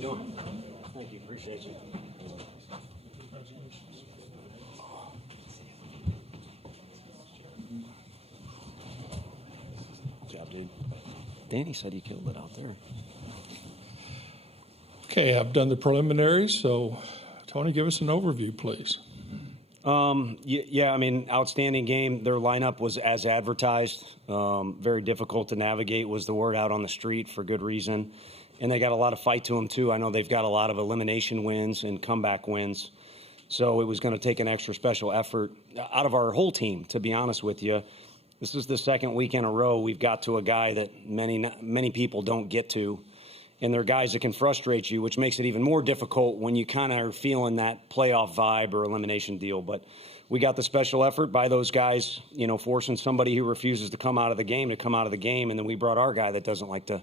you doing? Thank you. Appreciate you. Good job, dude. Danny said he killed it out there. Okay, I've done the preliminaries, so Tony, give us an overview, please. Yeah, I mean, outstanding game. Their lineup was as advertised. Very difficult to navigate was the word out on the street for good reason. And they got a lot of fight to them, too. I know they've got a lot of elimination wins and comeback wins. So it was going to take an extra special effort out of our whole team, to be honest with you. This is the second week in a row we've got to a guy that many people don't get to. And they're guys that can frustrate you, which makes it even more difficult when you kind of are feeling that playoff vibe or elimination deal. But we got the special effort by those guys, you know, forcing somebody who refuses to come out of the game to come out of the game. And then we brought our guy that doesn't like to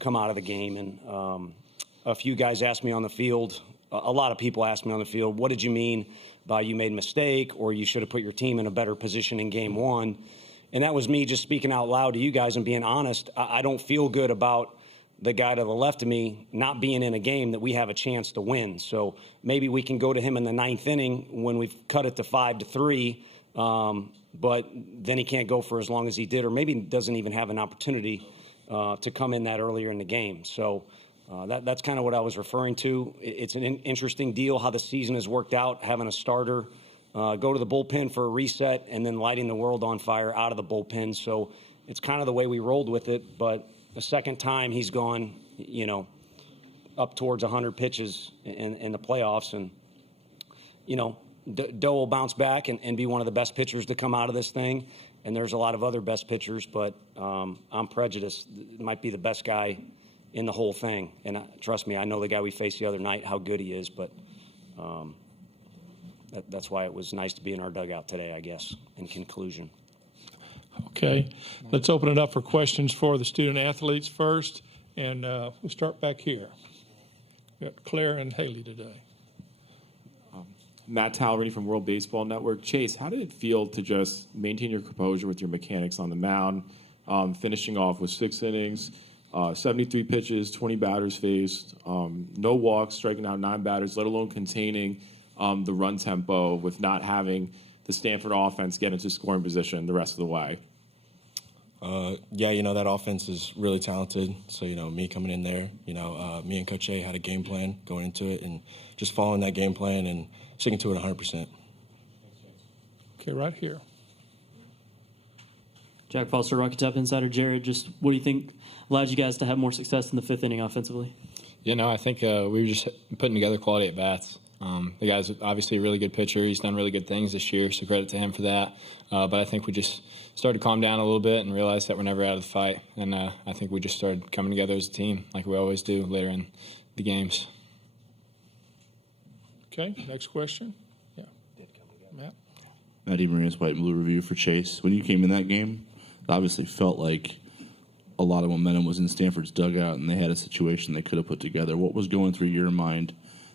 come out of the game. And a few guys asked me on the field, a lot of people asked me on the field, what did you mean by you made a mistake or you should have put your team in a better position in game one? And that was me just speaking out loud to you guys and being honest. I don't feel good about the guy to the left of me not being in a game that we have a chance to win. So maybe we can go to him in the ninth inning when we've cut it to 5-3, but then he can't go for as long as he did, or maybe doesn't even have an opportunity to come in that earlier in the game. So that's kind of what I was referring to. It's an interesting deal how the season has worked out, having a starter go to the bullpen for a reset and then lighting the world on fire out of the bullpen. So it's kind of the way we rolled with it, but the second time he's gone, you know, up towards 100 pitches in the playoffs. And, you know, Doe will bounce back and be one of the best pitchers to come out of this thing. And there's a lot of other best pitchers, but I'm prejudiced. It might be the best guy in the whole thing. And trust me, I know the guy we faced the other night, how good he is. But that's why it was nice to be in our dugout today, I guess, in conclusion. Okay, let's open it up for questions for the student athletes first, and we'll start back here. We got Claire and Haley today. Matt Tallery from World Baseball Network. Chase, how did it feel to just maintain your composure with your mechanics on the mound, finishing off with 6 innings, 73 pitches, 20 batters faced, no walks, striking out 9 batters, let alone containing the run tempo with not having the Stanford offense get into scoring position the rest of the way? Yeah, you know, that offense is really talented. So, you know, me coming in there, you know, me and Coach A had a game plan going into it and just following that game plan and sticking to it 100%. Okay, right here. Jack Foster, Rocket Top Insider. Jared, just what do you think allowed you guys to have more success in the 5th inning offensively? You know, I think we were just putting together quality at bats. The guy's obviously a really good pitcher. He's done really good things this year, so credit to him for that. But I think we just started to calm down a little bit and realized that we're never out of the fight. And I think we just started coming together as a team like we always do later in the games. Okay, next question. Yeah. Matt? Matty Marias, White and Blue Review for Chase. When you came in that game, it obviously felt like a lot of momentum was in Stanford's dugout and they had a situation they could have put together. What was going through your mind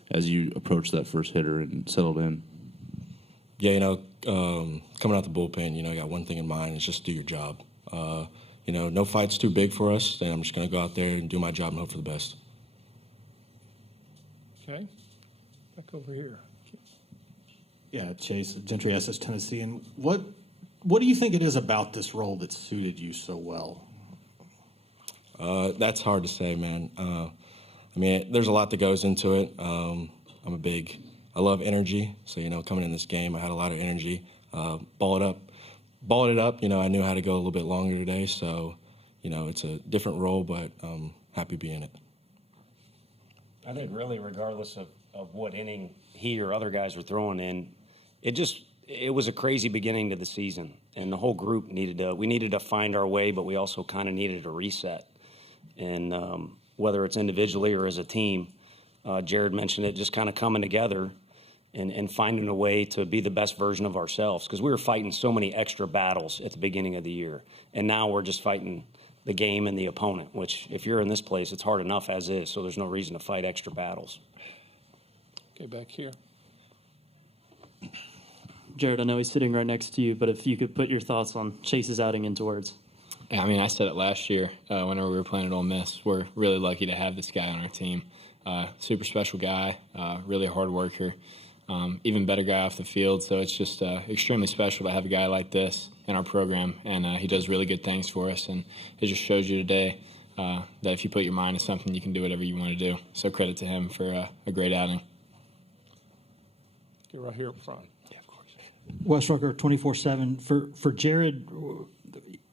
as you approached that first hitter and settled in? Yeah, you know, coming out the bullpen, you know, I got one thing in mind, it's just do your job. You know, no fight's too big for us, then I'm just going to go out there and do my job and hope for the best. Okay, back over here. Yeah, Chase, Gentry SS Tennessee. And what do you think it is about this role that suited you so well? That's hard to say, man. I mean, there's a lot that goes into it. I love energy. So, you know, coming in this game, I had a lot of energy. Ball it up. You know, I knew how to go a little bit longer today. So, you know, it's a different role, but I'm happy being it. I think really regardless of what inning he or other guys were throwing in, it was a crazy beginning to the season. And the whole group needed to find our way, but we also kind of needed a reset. And whether it's individually or as a team, Jared mentioned it, just kind of coming together and finding a way to be the best version of ourselves. Because we were fighting so many extra battles at the beginning of the year. And now we're just fighting the game and the opponent, which if you're in this place, it's hard enough as is. So there's no reason to fight extra battles. Okay, back here. Jared, I know he's sitting right next to you, but if you could put your thoughts on Chase's outing into words. I mean, I said it last year whenever we were playing at Ole Miss. We're really lucky to have this guy on our team. Super special guy, really hard worker, even better guy off the field. So it's just extremely special to have a guy like this in our program, and he does really good things for us. And it just shows you today that if you put your mind to something, you can do whatever you want to do. So credit to him for a great outing. Get right here up front. Yeah, of course. Wes Rucker, 24/7. For Jared,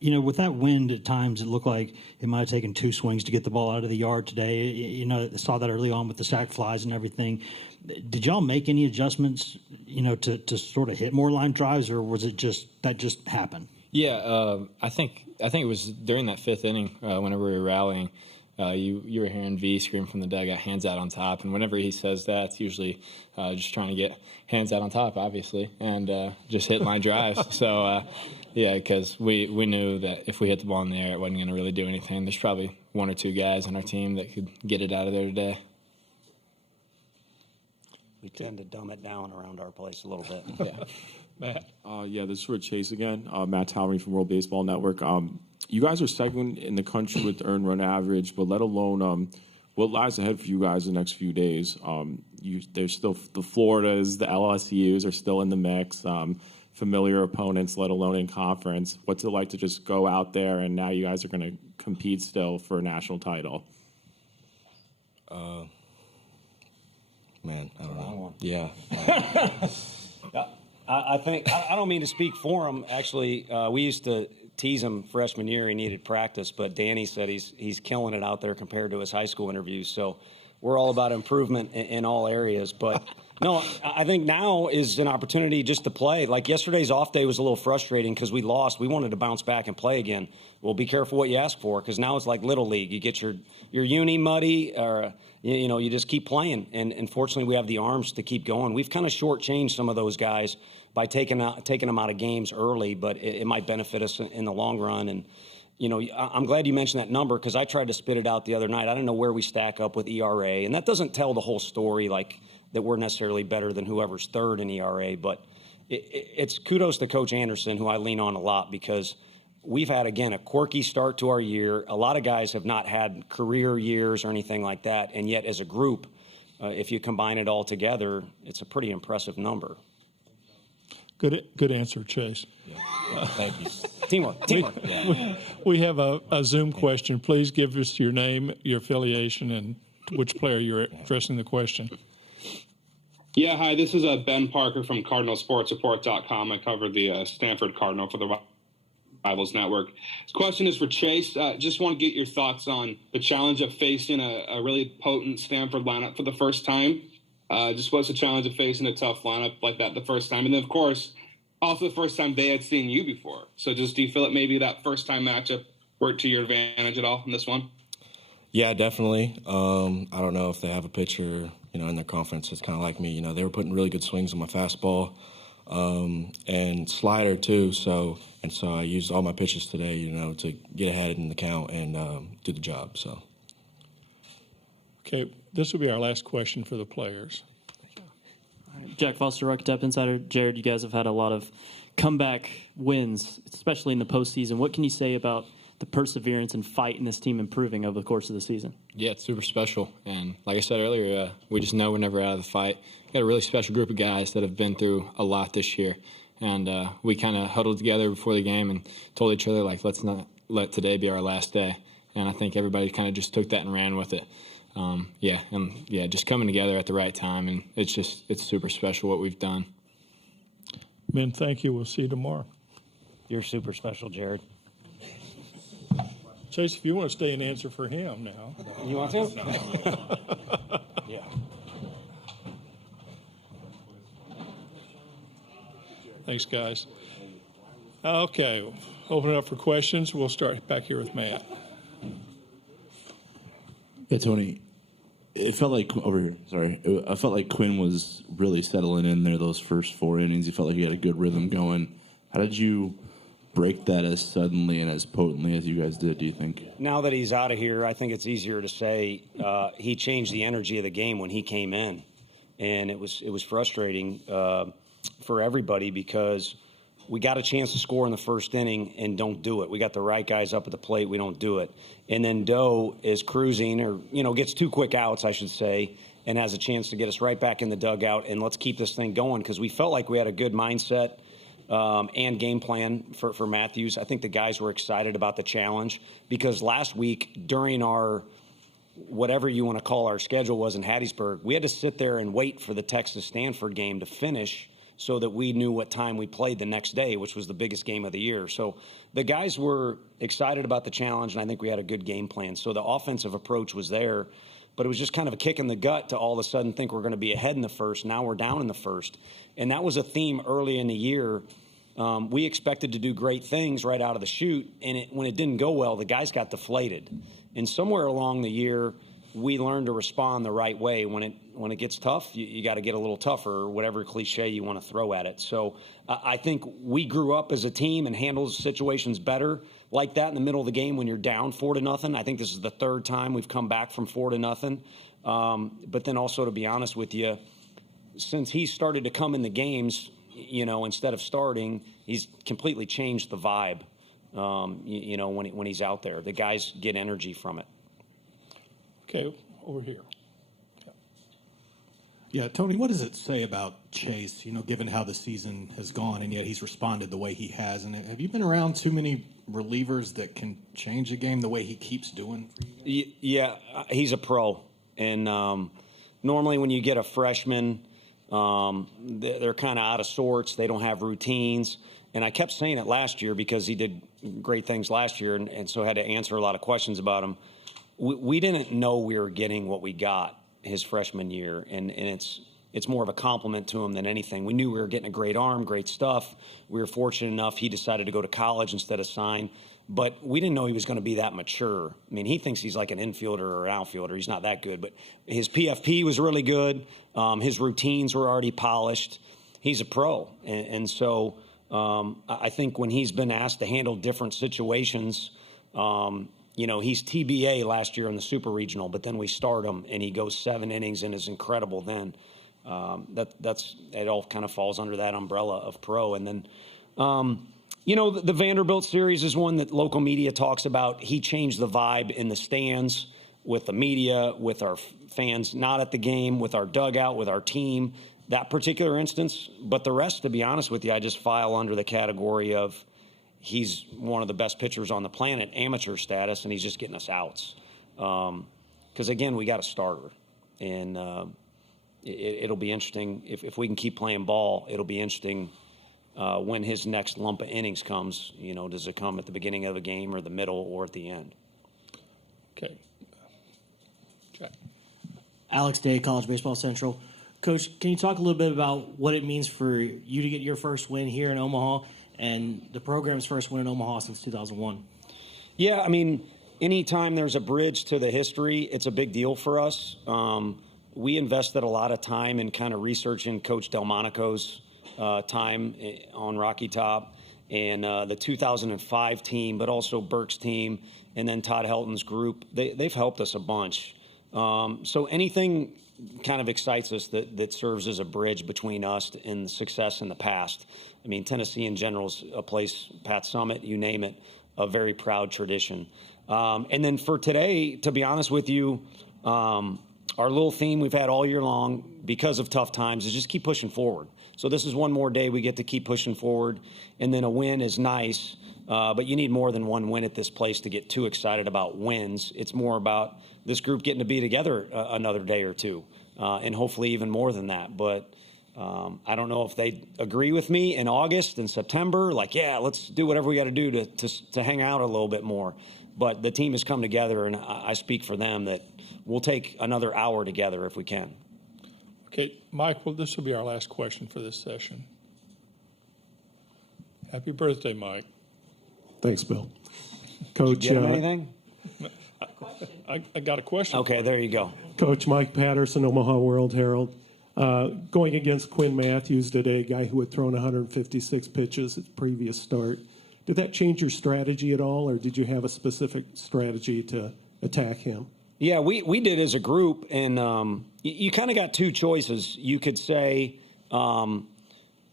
you know, with that wind at times, it looked like it might have taken 2 swings to get the ball out of the yard today. You know, I saw that early on with the sack flies and everything. Did y'all make any adjustments, you know, to sort of hit more line drives, or was it just happened? Yeah, I think it was during that 5th inning whenever we were rallying. You were hearing V scream from the dugout, hands out on top, and whenever he says that, it's usually just trying to get hands out on top, obviously, and just hit line drives. So, yeah, because we knew that if we hit the ball in the air, it wasn't going to really do anything. There's probably 1 or 2 guys on our team that could get it out of there today. We tend to dumb it down around our place a little bit. Yeah. Matt. Yeah, this is for Chase again. Matt Towery from World Baseball Network. You guys are second in the country with earned run average, but let alone what lies ahead for you guys the next few days. There's still the Floridas, the LSUs are still in the mix. Familiar opponents, let alone in conference. What's it like to just go out there and now you guys are going to compete still for a national title? Man, I don't know. Yeah. I think I don't mean to speak for him. Actually, we used to tease him freshman year. He needed practice, but Danny said he's killing it out there compared to his high school interviews. So we're all about improvement in all areas. But no, I think now is an opportunity just to play. Like yesterday's off day was a little frustrating because we lost. We wanted to bounce back and play again. Well, be careful what you ask for because now it's like Little League. You get your uni muddy or you just keep playing. And fortunately, we have the arms to keep going. We've kind of shortchanged some of those guys by taking them out of games early, but it might benefit us in the long run. And, I'm glad you mentioned that number because I tried to spit it out the other night. I don't know where we stack up with ERA, and that doesn't tell the whole story, like that we're necessarily better than whoever's third in ERA, but it's kudos to Coach Anderson, who I lean on a lot because we've had, again, a quirky start to our year. A lot of guys have not had career years or anything like that, and yet as a group, if you combine it all together, it's a pretty impressive number. Good answer, Chase. Yeah. Thank you. Teamwork. We have a Zoom question. Please give us your name, your affiliation, and which player you're addressing the question. Yeah, hi, this is Ben Parker from CardinalSportsReport.com. I cover the Stanford Cardinal for the Rivals Network. This question is for Chase. Just want to get your thoughts on the challenge of facing a really potent Stanford lineup for the first time. Just what's the challenge of facing a tough lineup like that the first time? And then, of course, also the first time they had seen you before. So just do you feel that maybe that first-time matchup worked to your advantage at all in this one? Yeah, definitely. I don't know if they have a pitcher, in their conference that's kind of like me. They were putting really good swings on my fastball and slider too. So I used all my pitches today, to get ahead in the count and do the job. So. Okay, this will be our last question for the players. Jack Foster, Rocket Tap Insider. Jared, you guys have had a lot of comeback wins, especially in the postseason. What can you say about the perseverance and fight in this team improving over the course of the season? Yeah, it's super special. And like I said earlier, we just know we're never out of the fight. We've got a really special group of guys that have been through a lot this year. And we kind of huddled together before the game and told each other, let's not let today be our last day. And I think everybody kind of just took that and ran with it. Just coming together at the right time. And it's super special what we've done. Men, thank you. We'll see you tomorrow. You're super special, Jared. Chase, if you want to stay and answer for him now. You want to? Yeah. Thanks, guys. Okay, open it up for questions. We'll start back here with Matt. Yeah, Tony, it felt like over here. Sorry, I felt like Quinn was really settling in there those first 4 innings. You felt like he had a good rhythm going. How did you break that as suddenly and as potently as you guys did, do you think? Now that he's out of here, I think it's easier to say he changed the energy of the game when he came in. And it was frustrating for everybody because we got a chance to score in the first inning and don't do it. We got the right guys up at the plate. We don't do it. And then Doe is cruising or, gets 2 quick outs, I should say, and has a chance to get us right back in the dugout. And let's keep this thing going because we felt like we had a good mindset and game plan for Matthews. I think the guys were excited about the challenge because last week during our whatever you want to call our schedule was in Hattiesburg, we had to sit there and wait for the Texas-Stanford game to finish so that we knew what time we played the next day, which was the biggest game of the year. So the guys were excited about the challenge, and I think we had a good game plan. So the offensive approach was there, but it was just kind of a kick in the gut to all of a sudden think we're going to be ahead in the first. Now we're down in the first. And that was a theme early in the year. We expected to do great things right out of the chute, and when it didn't go well, the guys got deflated. And somewhere along the year, we learned to respond the right way. When it gets tough, you got to get a little tougher, or whatever cliche you want to throw at it. So I think we grew up as a team and handled situations better like that in the middle of the game when you're down 4-0. I think this is the third time we've come back from 4-0. But then also, to be honest with you, since he started to come in the games, instead of starting, he's completely changed the vibe. When he's out there, the guys get energy from it. Okay, over here. Yeah, Tony, what does it say about Chase, given how the season has gone, and yet he's responded the way he has? And have you been around too many relievers that can change a game the way he keeps doing for you guys? Yeah, he's a pro. And normally when you get a freshman, they're kind of out of sorts. They don't have routines. And I kept saying it last year because he did great things last year, and so had to answer a lot of questions about him. We didn't know we were getting what we got his freshman year, and it's more of a compliment to him than anything. We knew we were getting a great arm, great stuff. We were fortunate enough he decided to go to college instead of sign, but we didn't know he was going to be that mature. I mean, he thinks he's like an infielder or an outfielder. He's not that good, but his PFP was really good. His routines were already polished. He's a pro, and so I think when he's been asked to handle different situations, he's TBA last year in the Super Regional, but then we start him and he goes 7 innings and is incredible then. It all kind of falls under that umbrella of pro. And then, the Vanderbilt series is one that local media talks about. He changed the vibe in the stands with the media, with our fans not at the game, with our dugout, with our team, that particular instance. But the rest, to be honest with you, I just file under the category of he's one of the best pitchers on the planet, amateur status, and he's just getting us outs. Because, again, we got a starter. And it'll be interesting. If we can keep playing ball, it'll be interesting when his next lump of innings comes. Does it come at the beginning of a game or the middle or at the end? Okay. Jack. Alex Day, College Baseball Central. Coach, can you talk a little bit about what it means for you to get your first win here in Omaha and the program's first win in Omaha since 2001? Yeah, I mean, anytime there's a bridge to the history, it's a big deal for us. We invested a lot of time in kind of researching Coach Delmonico's time on Rocky Top and the 2005 team, but also Burke's team, and then Todd Helton's group. They've helped us a bunch. So anything kind of excites us that serves as a bridge between us and the success in the past. I mean, Tennessee in general is a place, Pat Summit, you name it, a very proud tradition. And then for today, to be honest with you, our little theme we've had all year long because of tough times is just keep pushing forward. So this is one more day we get to keep pushing forward, and then a win is nice, but you need more than one win at this place to get too excited about wins. It's more about this group getting to be together another day or two, and hopefully even more than that. But I don't know if they agree with me in August and September, like, yeah, let's do whatever we got to do to hang out a little bit more. But the team has come together, and I speak for them that we'll take another hour together if we can. Okay, Mike, well, this will be our last question for this session. Happy birthday, Mike. Thanks, Bill. Coach, Did you get him anything? I got a question. Okay, there you go. Coach Mike Patterson, Omaha World Herald. Going against Quinn Matthews today, a guy who had thrown 156 pitches at the previous start. Did that change your strategy at all, or did you have a specific strategy to attack him? Yeah, we did as a group, and you kind of got two choices. You could say,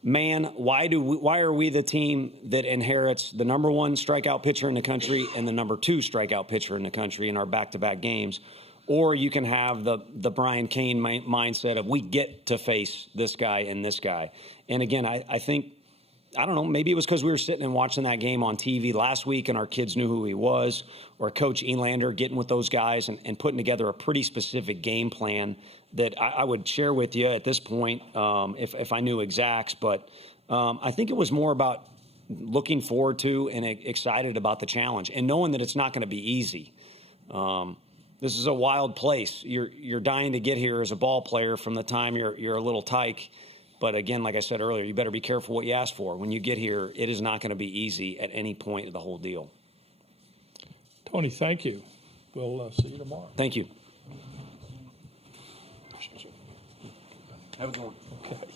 man, why are we the team that inherits the number 1 strikeout pitcher in the country and the number 2 strikeout pitcher in the country in our back-to-back games? Or you can have the Brian Cain mindset of we get to face this guy and this guy. And again, I think, I don't know, maybe it was because we were sitting and watching that game on TV last week and our kids knew who he was, or Coach Elander getting with those guys and putting together a pretty specific game plan that I would share with you at this point if I knew exacts. But I think it was more about looking forward to and excited about the challenge and knowing that it's not going to be easy. This is a wild place. You're dying to get here as a ball player from the time you're a little tyke. But again, like I said earlier, you better be careful what you ask for. When you get here, it is not going to be easy at any point of the whole deal. Tony, thank you. We'll see you tomorrow. Thank you. Have a good one. Okay.